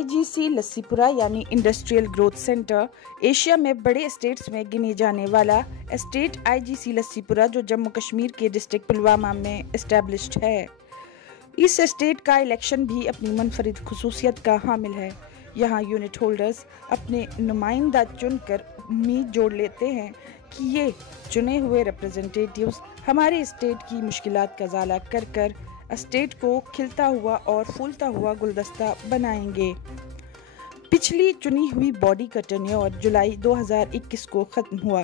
IGC लस्सीपुरा यानी industrial growth centre Asia में बड़े एस्टेट्स में गिने जाने वाला एस्टेट आईजीसी लस्सीपुरा जो जम्मू कश्मीर के डिस्ट्रिक्ट पुलवामा में एस्टैब्लिश्ड है। इस एस्टेट का इलेक्शन भी अपनी मुनफरिद खुसूसियत का हामिल है। यहाँ यूनिट होल्डर्स अपने नुमाइंदा चुनकर उम्मीद जोड़ लेते हैं कि ये चुने हुए रिप्रेजेंटेटिव्स हमारे स्टेट की मुश्किलात का ज़ाला कर कर स्टेट को खिलता हुआ और फूलता हुआ गुलदस्ता बनाएंगे। पिछली चुनी हुई बॉडी का टेन्योर जुलाई 2021 को खत्म हुआ,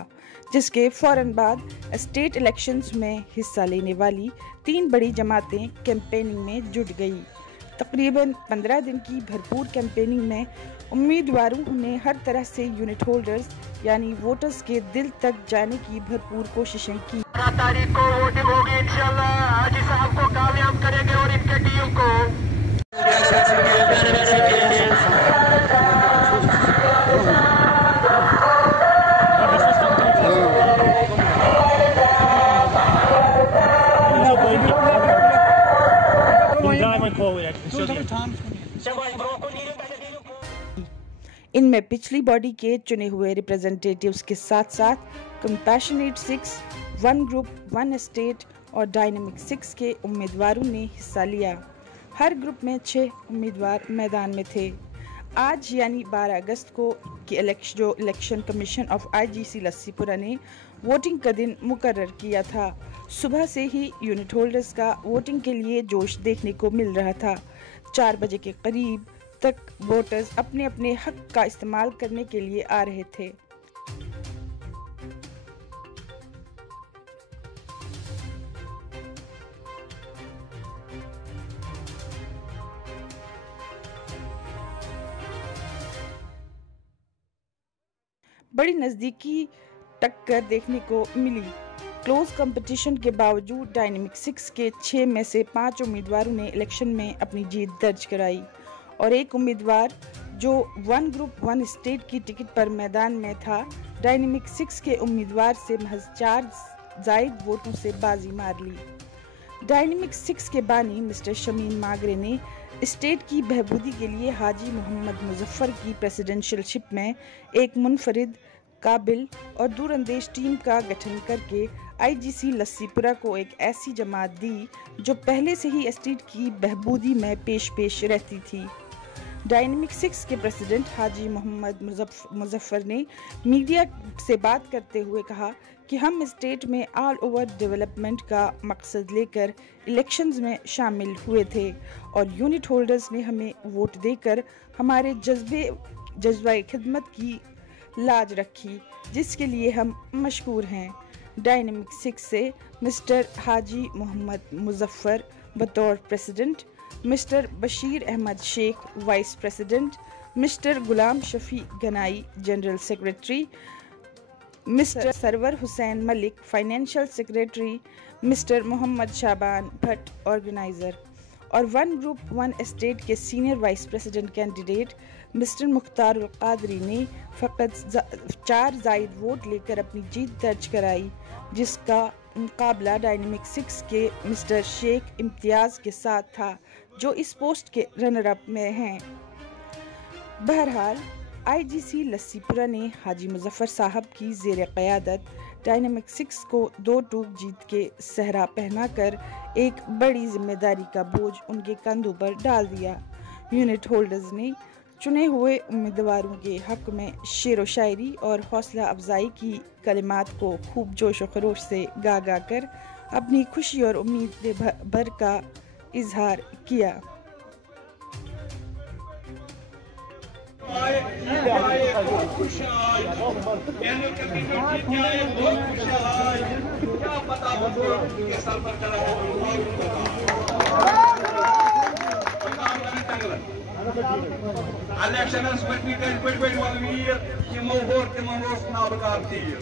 जिसके फौरन बाद स्टेट इलेक्शंस में हिस्सा लेने वाली 3 बड़ी जमातें कैंपेनिंग में जुट गई। तकरीबन 15 दिन की भरपूर कैंपेनिंग में उम्मीदवारों ने हर तरह से यूनिट होल्डर्स यानी वोटर्स के दिल तक जाने की भरपूर कोशिशें की। 12 तारीख को वोटिंग होगी, इंशाल्लाह हाजी साहब को कामयाब करेंगे और इनके टीम को इनमें पिछली बॉडी के चुने हुए रिप्रेजेंटेटिव्स के साथ साथ compassionate 6, one group, one state और डायनेमिक 6 के उम्मीदवारों ने हिस्सा लिया। हर ग्रुप में 6 उम्मीदवार मैदान में थे। आज यानी 12 अगस्त को जो इलेक्शन कमीशन ऑफ आईजीसी लस्सीपुरा ने वोटिंग का दिन मुकर्रर किया था, सुबह से ही यूनिट होल्डर्स का वोटिंग के लिए जोश देखने को मिल रहा था। 4 बजे के करीब तक वोटर्स अपने अपने हक का इस्तेमाल करने के लिए आ रहे थे। बड़ी नज़दीकी टक्कर देखने को मिली। क्लोज कंपटीशन के बावजूद डायनेमिक 6 के 6 में से 5 उम्मीदवारों ने इलेक्शन में अपनी जीत दर्ज कराई और एक उम्मीदवार जो वन ग्रुप वन स्टेट की टिकट पर मैदान में था, डायनेमिक 6 के उम्मीदवार से महज 4 जायद वोटों से बाजी मार ली। डायनेमिक 6 के बानी मिस्टर शमीन मागरे ने स्टेट की बहबूदी के लिए हाजी मोहम्मद मुजफ्फर की प्रेसिडेंशियलशिप में एक मुनफरिद, काबिल और दूरंदेश टीम का गठन करके आईजीसी लस्सीपुरा को एक ऐसी जमात दी जो पहले से ही स्टेट की बहबूदी में पेश रहती थी। डायनेमिक 6 के प्रेसिडेंट हाजी मोहम्मद मुजफ्फर ने मीडिया से बात करते हुए कहा कि हम स्टेट में ऑल ओवर डेवलपमेंट का मकसद लेकर इलेक्शंस में शामिल हुए थे और यूनिट होल्डर्स ने हमें वोट देकर हमारे जज्बा खिदमत की लाज रखी, जिसके लिए हम मशकूर हैं। डायनेमिक 6 से मिस्टर हाजी मोहम्मद मुजफ्फर बतौर president, mister Bashir Ahmad Sheikh vice president, mister Ghulam Shafi Ganai general secretary, mister Sarwar Hussain Malik financial secretary, mister Mohammad Shaban Bhat organiser और वन ग्रुप वन स्टेट के senior vice president candidate mister Mukhtar Qadri ने फ़कत 4 जायद वोट लेकर अपनी जीत दर्ज कराई, जिसका मुकाबला डायनेमिक 6 के मिस्टर शेख इम्तियाज़ के साथ था, जो इस पोस्ट के रनर अप में हैं। बहरहाल आईजीसी लस्सीपुरा ने हाजी मुजफ्फर साहब की ज़ेर क़यादत डायनेमिक 6 को 2 टूक जीत के सहरा पहनाकर एक बड़ी जिम्मेदारी का बोझ उनके कंधों पर डाल दिया। यूनिट होल्डर्स ने चुने हुए उम्मीदवारों के हक में शेर व शायरी और हौसला अफजाई की कलिमात को खूब जोश व खरोश से गा गा कर अपनी खुशी और उम्मीद भर का इजहार किया। Elections bड़ी वज़ीर यमो वोट तिमन रोस नाबकार तीर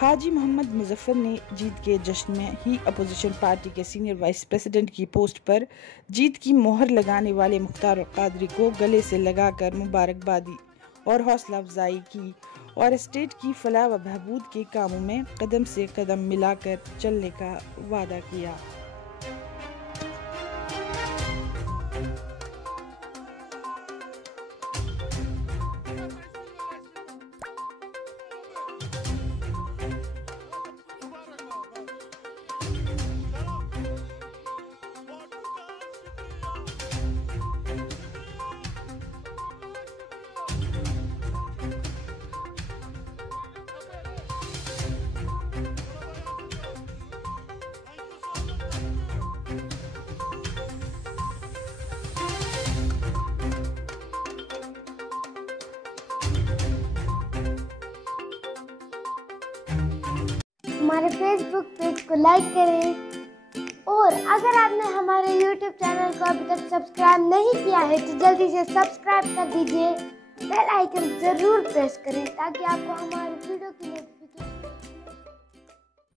हाजी मोहम्मद मुजफ्फर ने जीत के जश्न में ही अपोजिशन पार्टी के सीनियर वाइस प्रेसिडेंट की पोस्ट पर जीत की मोहर लगाने वाले मुख्तार कादरी को गले से लगाकर मुबारकबादी और हौसला अफजाई की और स्टेट की फलाह व बहबूद के कामों में कदम से कदम मिलाकर चलने का वादा किया। हमारे फेसबुक पेज को लाइक करें और अगर आपने हमारे यूट्यूब चैनल को अभी तक सब्सक्राइब नहीं किया है तो जल्दी से सब्सक्राइब कर दीजिए। बेल आइकन ज़रूर प्रेस करें ताकि आपको हमारी वीडियो की नोटिफिकेशन